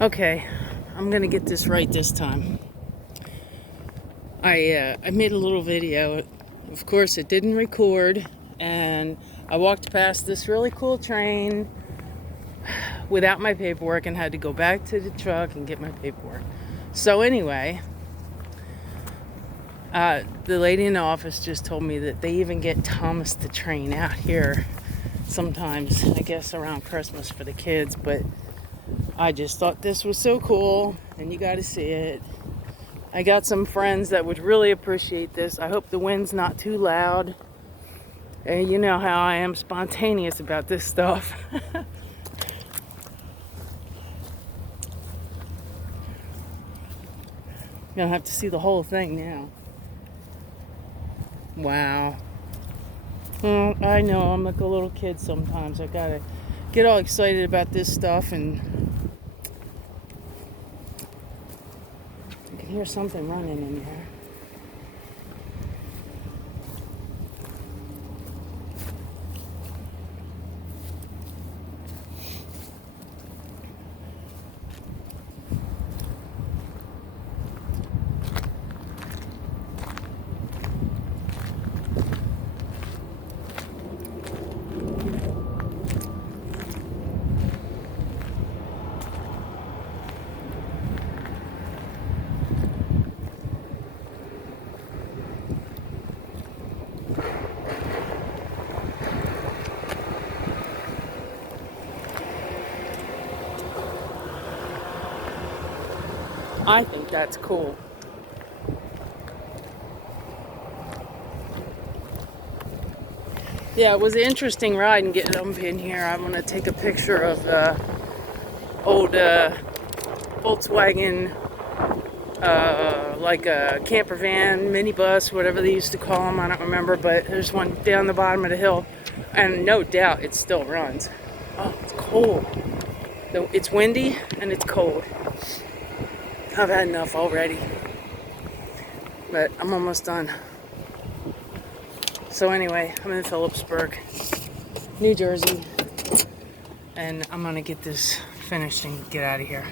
Okay, I'm gonna get this right this time. I made a little video. Of course, it didn't record, and I walked past this really cool train without my paperwork and had to go back to the truck and get my paperwork. So anyway, the lady in the office just told me that they even get Thomas the Train out here sometimes, I guess around Christmas for the kids, but I just thought this was so cool, and you got to see it. I got some friends that would really appreciate this. I hope the wind's not too loud. And you know how I am spontaneous about this stuff. You'll have to see the whole thing now. Wow. Well, I know I'm like a little kid sometimes. I gotta get all excited about this stuff, and I can hear something running in here. I think that's cool. Yeah, it was an interesting ride and getting up in here. I'm going to take a picture of the old Volkswagen, like a camper van, minibus, whatever they used to call them. I don't remember, but there's one down the bottom of the hill, and no doubt it still runs. Oh, it's cold. It's windy and it's cold. I've had enough already, but I'm almost done. So anyway, I'm in Phillipsburg, New Jersey, and I'm gonna get this finished and get out of here.